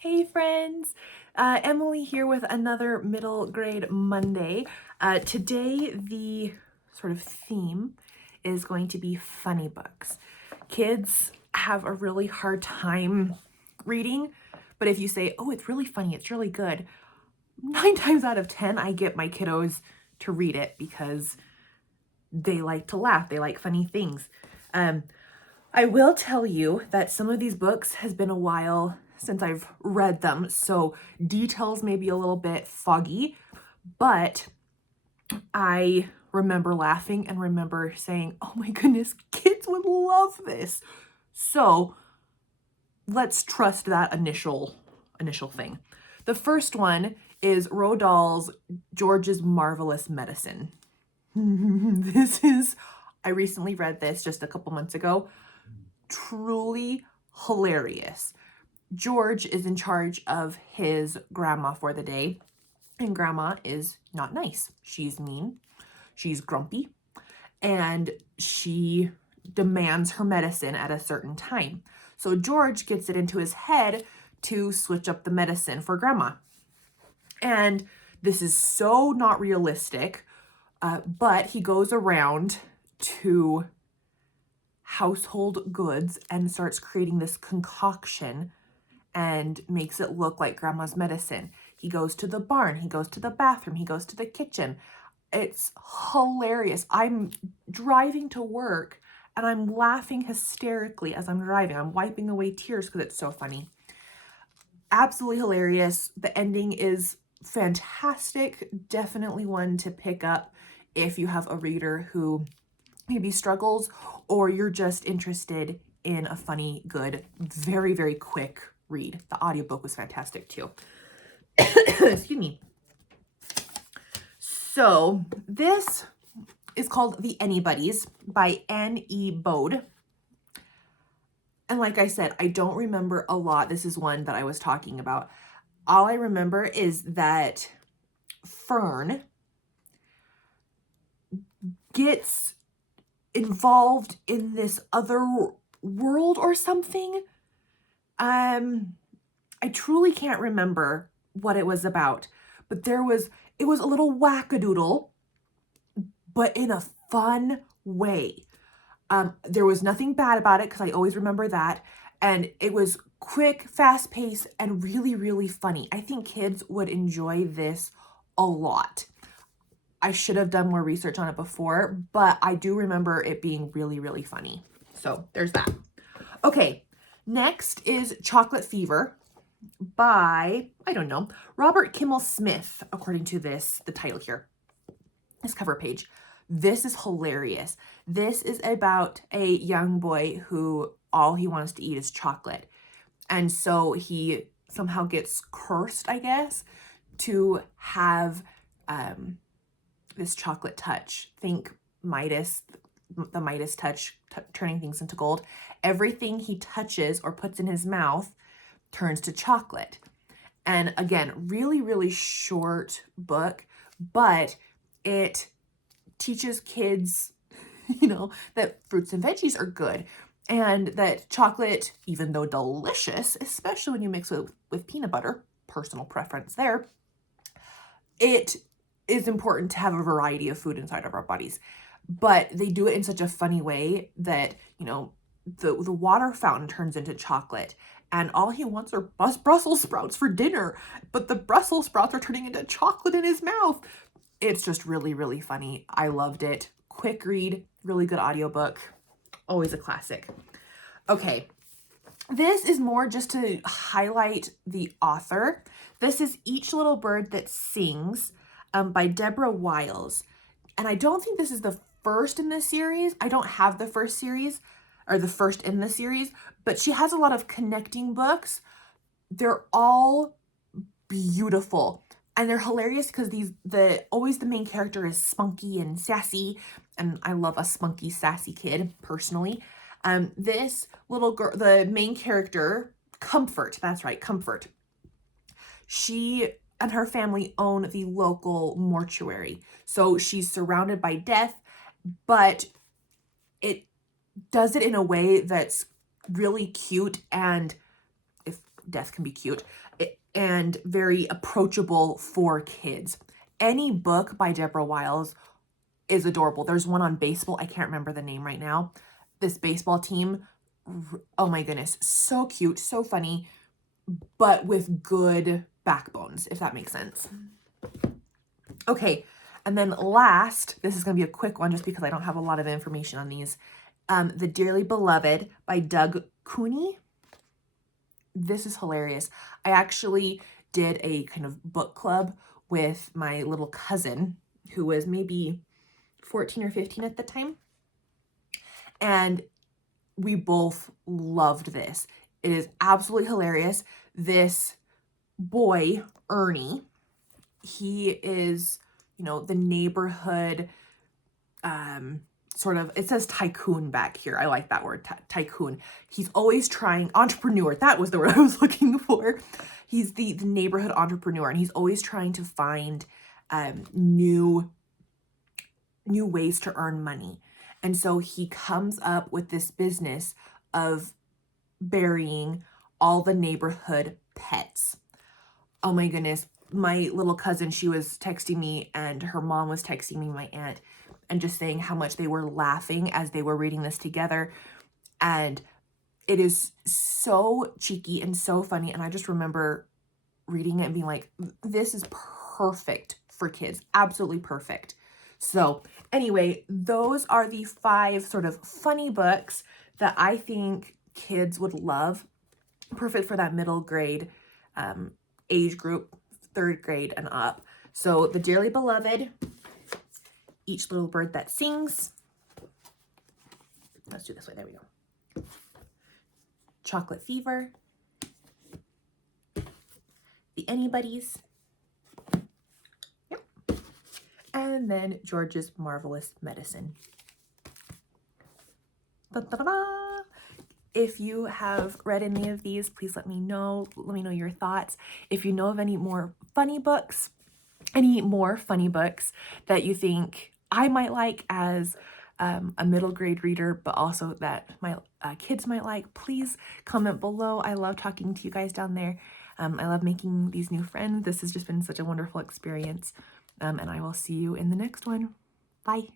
Hey friends, Emily here with another middle grade Monday. Today the sort of theme is going to be funny books. Kids have a really hard time reading, but if you say, oh, it's really funny, it's really good, 9 times out of 10 I get my kiddos to read it because they like to laugh, they like funny things. I will tell you that some of these books has been a while since I've read them, so details may be a little bit foggy, but I remember laughing and remember saying, oh my goodness, kids would love this. So let's trust that initial thing. The first one is Roald Dahl's George's Marvelous Medicine. I recently read this just a couple months ago. Truly hilarious. George is in charge of his grandma for the day, and grandma is not nice. She's mean, she's grumpy, and she demands her medicine at a certain time. So George gets it into his head to switch up the medicine for grandma. And this is so not realistic, but he goes around to household goods and starts creating this concoction and makes it look like grandma's medicine. He goes to the barn, he goes to the bathroom, he goes to the kitchen. It's hilarious. I'm driving to work and I'm laughing hysterically as I'm driving. I'm wiping away tears because it's so funny. Absolutely hilarious. The ending is fantastic. Definitely one to pick up if you have a reader who maybe struggles or you're just interested in a funny, good, very, very quick read. The audiobook was fantastic too. Excuse me. So this is called The Anybody's by N.E. Bode. And like I said, I don't remember a lot. This is one that I was talking about. All I remember is that Fern gets involved in this other world or something. I truly can't remember what it was about, but it was a little wackadoodle, but in a fun way. There was nothing bad about it because I always remember that. And it was quick, fast paced, and really, really funny. I think kids would enjoy this a lot. I should have done more research on it before, but I do remember it being really, really funny. So there's that. Okay, next is Chocolate Fever by, I don't know, Robert Kimmel Smith, according to the title here, this cover page. This is hilarious. This is about a young boy who all he wants to eat is chocolate. And so he somehow gets cursed, I guess, to have this chocolate touch. Think Midas, the Midas touch, turning things into gold. Everything he touches or puts in his mouth turns to chocolate. And again, really, really short book, but it teaches kids, that fruits and veggies are good and that chocolate, even though delicious, especially when you mix it with peanut butter, personal preference there, it is important to have a variety of food inside of our bodies. But they do it in such a funny way that, the water fountain turns into chocolate and all he wants are Brussels sprouts for dinner, but the Brussels sprouts are turning into chocolate in his mouth. It's just really, really funny. I loved it. Quick read, really good audiobook. Always a classic. Okay, this is more just to highlight the author. This is Each Little Bird That Sings by Deborah Wiles. And I don't think this is the first in this series. I don't have the first series or the first in the series, but she has a lot of connecting books. They're all beautiful. And they're hilarious because always the main character is spunky and sassy. And I love a spunky, sassy kid, personally. This little girl, the main character, Comfort, that's right, Comfort. She and her family own the local mortuary. So she's surrounded by death, but it does it in a way that's really cute and, if death can be cute and very approachable for kids. Any book by Deborah Wiles is adorable. There's one on baseball. I can't remember the name right now. This baseball team, oh my goodness, so cute, so funny, but with good backbones, if that makes sense. Okay, and then last, this is going to be a quick one just because I don't have a lot of information on these. The Dearly Beloved by Doug Cooney. This is hilarious. I actually did a kind of book club with my little cousin who was maybe 14 or 15 at the time. And we both loved this. It is absolutely hilarious. This boy, Ernie, he is, you know, the neighborhood, sort of, it says tycoon back here. I like that word, tycoon. He's always trying, entrepreneur, that was the word I was looking for. He's the neighborhood entrepreneur, and he's always trying to find new ways to earn money. And so he comes up with this business of burying all the neighborhood pets. Oh my goodness. My little cousin, she was texting me, and her mom was texting me, my aunt, and just saying how much they were laughing as they were reading this together. And it is so cheeky and so funny. And I just remember reading it and being like, this is perfect for kids. Absolutely perfect. So anyway, those are the 5 sort of funny books that I think kids would love. Perfect for that middle grade age group, 3rd grade and up. So The Dearly Beloved, Each Little Bird That Sings. Let's do this way. There we go. Chocolate Fever. The Anybody's. Yep. And then George's Marvelous Medicine. Da-da-da-da. If you have read any of these, please let me know. Let me know your thoughts. If you know of any more funny books that you think I might like as a middle grade reader, but also that my kids might like, please comment below. I love talking to you guys down there. I love making these new friends. This has just been such a wonderful experience. And I will see you in the next one. Bye.